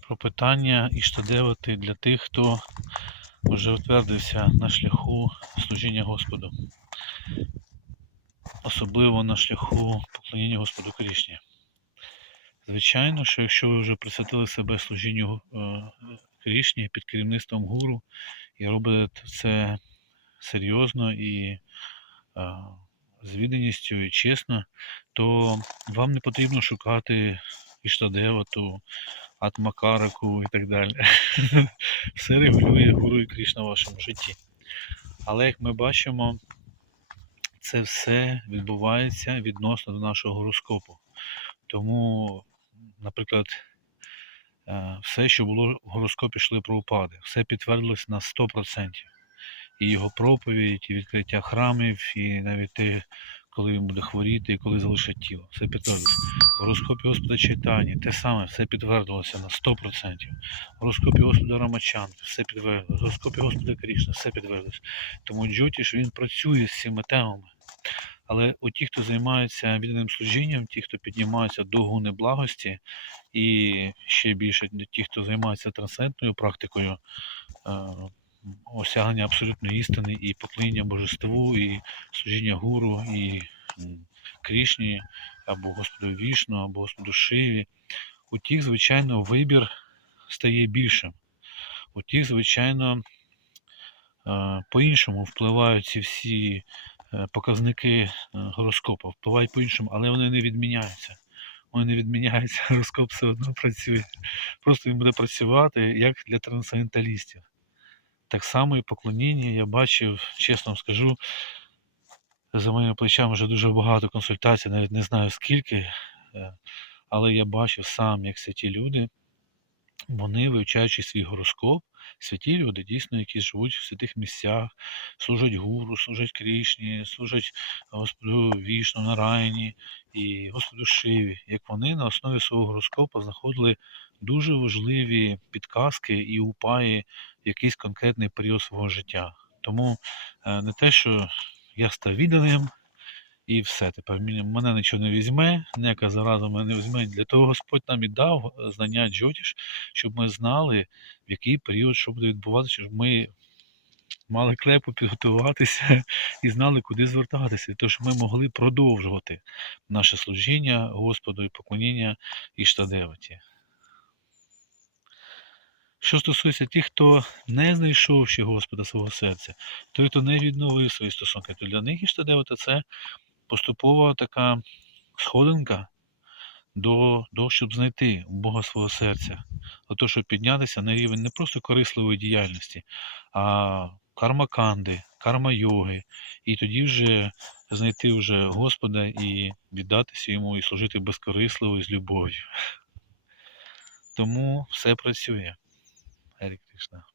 Про питання іштадевати для тих, хто вже утвердився на шляху служіння Господу. Особливо на шляху поклоніння Господу Крішні. Звичайно, що якщо ви вже присвятили себе служінню е, Крішні під керівництвом гуру і робите це серйозно і е, з відданістю і чесно, то вам не потрібно шукати атмакараку і так далі. Все регулює гуру і Крішна в вашому житті. Але як ми бачимо, це все відбувається відносно до нашого гороскопу. Тому, наприклад, е, все, що було в гороскопі, йшли про упади, все підтвердилось на 100%. І його проповідь, і відкриття храмів, і навіть те, коли він буде хворіти, і коли залишить тіло. Все підтвердилось. В гороскопі Господа Чайтані те саме, все підтвердилося на 100%. В гороскопі Господа Рамачанки все підтвердилось. В гороскопі Господа Крішна все підтвердилось. Тому Джотіш він працює з цими темами. Але у ті, хто займається відданим служінням, ті, хто піднімаються до гуни благості, і ще більше ті, хто займається трансцендентною практикою, осягнення абсолютної істини і поклоніння божеству, і служіння гуру, і Крішні, або Господу Вішну, або Господу Шиві, у тих, звичайно, вибір стає більшим. У тих, звичайно, е, по-іншому впливають ці всі е, показники е, гороскопу, впливають по-іншому, але вони не відміняються. Вони не відміняються, гороскоп все одно працює. Просто він буде працювати як для трансценденталістів. Так само і поклоніння. Я бачив, чесно вам скажу, за моїми плечами вже дуже багато консультацій, навіть не знаю скільки, е, але я бачив сам, як святі люди, вони, вивчаючи свій гороскоп, святі люди, дійсно, які живуть в святих місцях, служать гуру, служать Крішні, служать Господу Вішну, Нарайні і Господу Шиві, як вони на основі свого гороскопу знаходили дуже важливі підказки і упаї якийсь конкретний період свого життя. Тому е, не те, що я став відданим, і все. Тепер мене нічого не візьме, ніяка зараза мене не візьме. Для того Господь нам і дав е, знання Джотіш, щоб ми знали, в який період що буде відбуватися, щоб ми мали клепу підготуватися і знали, куди звертатися. Тож ми могли продовжувати наше служіння Господу і поклоніння Іштадеваті. Що стосується тих, хто не знайшов ще Господа свого серця, той, хто не відновив свої стосунки, то для них Іштадевата це поступова така сходинка до, до щоб знайти Бога свого серця, до того, щоб піднятися на рівень не просто корисливої діяльності, а карма-канди, карма-йоги, і тоді вже знайти вже Господа і віддатися йому, і служити безкорисливо і з любов'ю. Тому все працює. Hare Krishna.